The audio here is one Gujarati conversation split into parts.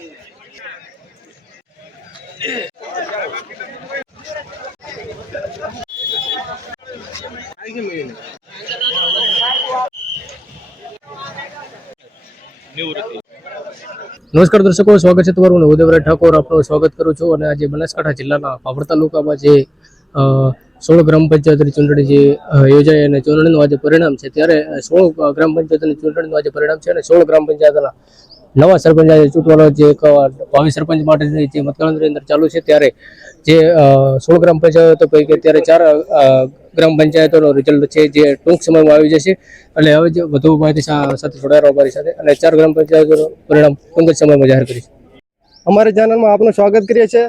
નમસ્કાર દર્શકો, સ્વાગત છે તમારું હું ઉદયવરાજ ઠાકોર. આપનું સ્વાગત કરું છું અને આજે બનાસકાંઠા જિલ્લાના પાપડ તાલુકામાં જે સોળ ગ્રામ પંચાયતની ચૂંટણી જે યોજાઈ અને ચૂંટણીનું આજે પરિણામ છે, ત્યારે સોળ ગ્રામ પંચાયતની ચૂંટણીનું આજે પરિણામ છે અને સોળ ગ્રામ પંચાયતના નવા સરપંચ ચૂંટવાનો જે એક ભાવિ સરપંચ માટે જે મતગણતરી અંદર ચાલુ છે ત્યારે જે સોળ ગ્રામ પંચાયતો પૈકી અત્યારે ચાર ગ્રામ પંચાયતોનો રિઝલ્ટ છે જે ટૂંક સમયમાં આવી જશે. અને હવે જે વધુ માહિતી સાથે જોડાયેલા અમારી સાથે અને ચાર ગ્રામ પંચાયતોનું પરિણામ ટૂંક જ સમયમાં જાહેર કરીશ. અમારા ચેનલમાં આપનું સ્વાગત કરીએ છીએ.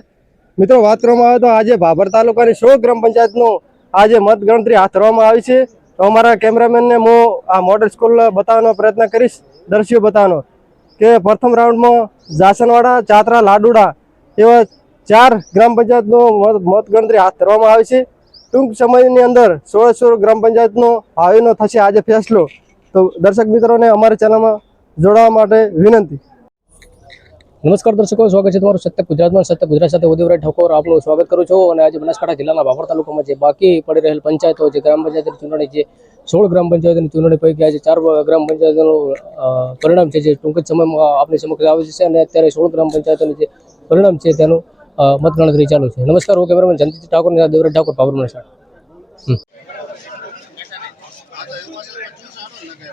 મિત્રો, વાત કરવામાં આવે તો આજે ભાભર તાલુકાની સોળ ગ્રામ પંચાયતનું આજે મતગણતરી હાથ ધરવામાં આવી છે. તો અમારા કેમેરામેનને હું આ મોડલ સ્કૂલ બતાવવાનો પ્રયત્ન કરીશ. દ્રશ્યો બતાવવાનો. કે પ્રથમ રાઉન્ડમાં જાસનવાડા, ચાતરા, લાડુડા એવા ચાર ગ્રામ પંચાયતનો મત મત ગણતરી હાથ ધરવામાં આવી છે. ટૂંક સમયની અંદર સોળ સોળ ગ્રામ પંચાયતનો ભાવિનો થશે આજે ફેસલો. તો દર્શક મિત્રોને અમારી ચેનલમાં જોડાવા માટે વિનંતી. નમસ્કાર દર્શકો, સ્વાગત છે તમારું સત્ય ગુજરાતમાં. સત્ય ગુજરાત સાથે ઉદયવરાજ ઠાકોર આપનું સ્વાગત કરું છું અને આજે બનાસકાંઠા જિલ્લાના બાબર તાલુકામાં જે બાકી પડી રહેલ પંચાયતો, જે ગ્રામ પંચાયતની ચૂંટણી જે સોળ ગ્રામ પંચાયતની ચૂંટણી પૈકી આજે ચાર ગ્રામ પંચાયતોનું પરિણામ છે જે ટૂંક જ સમયમાં આપણી સમક્ષ આવે છે અને અત્યારે સોળ ગ્રામ પંચાયતોનું જે પરિણામ છે તેનું મતગણતરી ચાલુ છે. નમસ્કાર, હું કેમેરામેન જનતી ઠાકોર દેવરાજ ઠાકોર બાબર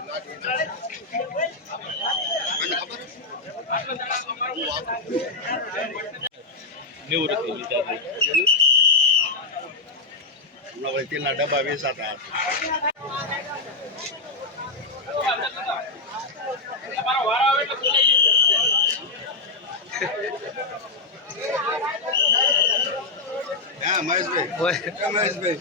મનસાડ હમણાં વળી તેલના ડબ્બા વેચાતા હતા હા મહેશભાઈ મહેશભાઈ.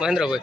મહેન્દ્રભાઈ